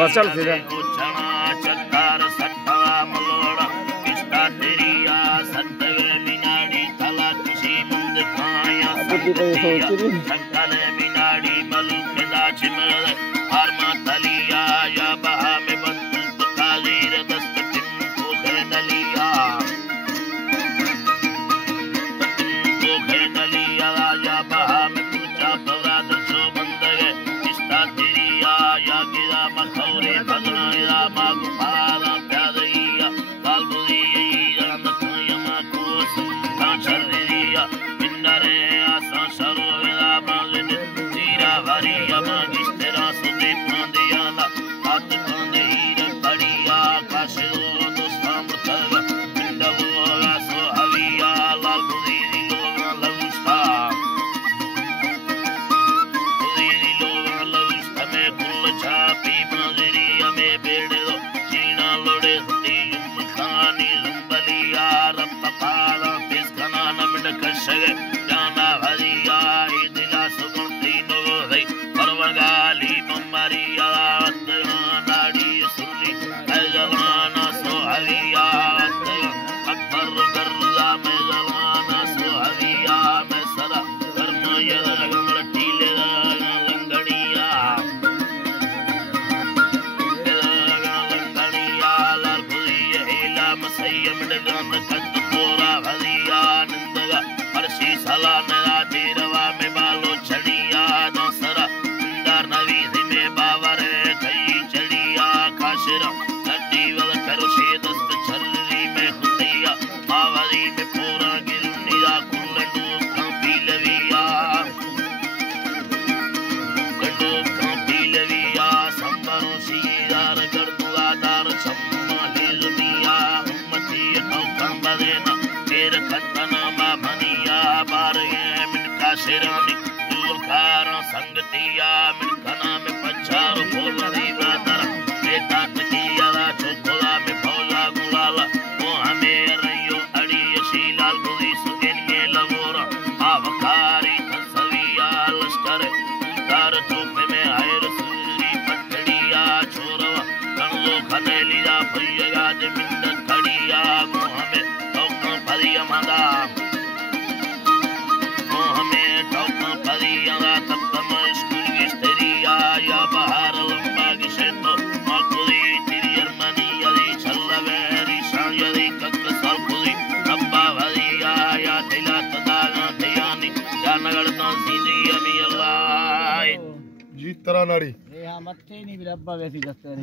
बस चल सीधा चक्कर सट्टा मलोड़ा किस्ता तेरिया सत्तगे मिनाड़ी तला किसी मुंद खाया सट्टले मिनाड़ी मलू के दाच मल आर्मा तलिया या बहा में बंदूक कालीर दस्त टिंको है नलिया या बहा में तुझा पवरा दसो बंदगे किस्ता तेरिया या गिरा मखौरे भगना या मागु पारा प्यादरिया कालबुरिया नखयमा को संता चरिया बिन्नरे आसा शरोला मागन तीरा भरिया मागिस्तेरा सुदे पांदियाला हाथ कांदे हीर पड़िया काशो तो सामर्थग बिंदवो आसो हविया लालबुरी लोगा लवस्ता छापी माजरिया में बेड़ो चीना लोड़े हुटी खानी जुम्बलिया रब पाला पिसकना नमड कशगे जाना भरिया दिला सुगंधी नो है परवगाली ममरिया नाड़ी सुली जलाना सो हलिया अकबर गर्जा में जलाना सो हलिया में सदा कर्म यमर टीले लंगड़िया सैयम कंद तोरा भरिया नंदगा हर्षी सला नया तेरवा में बालो चढ़िया दसरा इंदर नवी में बावर कई चढ़िया काशिरा नदी वल करुषे दस्त छलरी में खुदिया बावरी में पूरा गिरनिया कुंडू कांपी लविया कुंडू कांपी लविया संबरो सीदार गर्दुआ दार सम्मा हिलमिया तेर खतना मनिया बारगे मिनका शेरानी दुलखारा संगतिया मिनकना में पचार बोलरी बादर बेटा तकिया चोकोला में भौला गुलाला वो हमें रयो अड़ी शीलाल बुरी सुगेनिए लगोरा आवकारी तसविया लश्कर तार तोपे में आयर सूरी पटड़िया छोरवा कणलो खनेलिया भैया जमीन खड़िया वो हमें भरिया मादा वो हमें टोका भरिया तब तम स्कूल की स्टेरिया या बाहर लंबा किसे तो माकुली तिरियर मनी यदि छल्लवेरी शायरी कक सालकुली रब्बा भरिया या दिला तदाना धियानी या नगरता सीधी अमी अल्लाह जी तरह नाड़ी ये हाँ मत्थे नहीं भी रब्बा वैसी दस्ते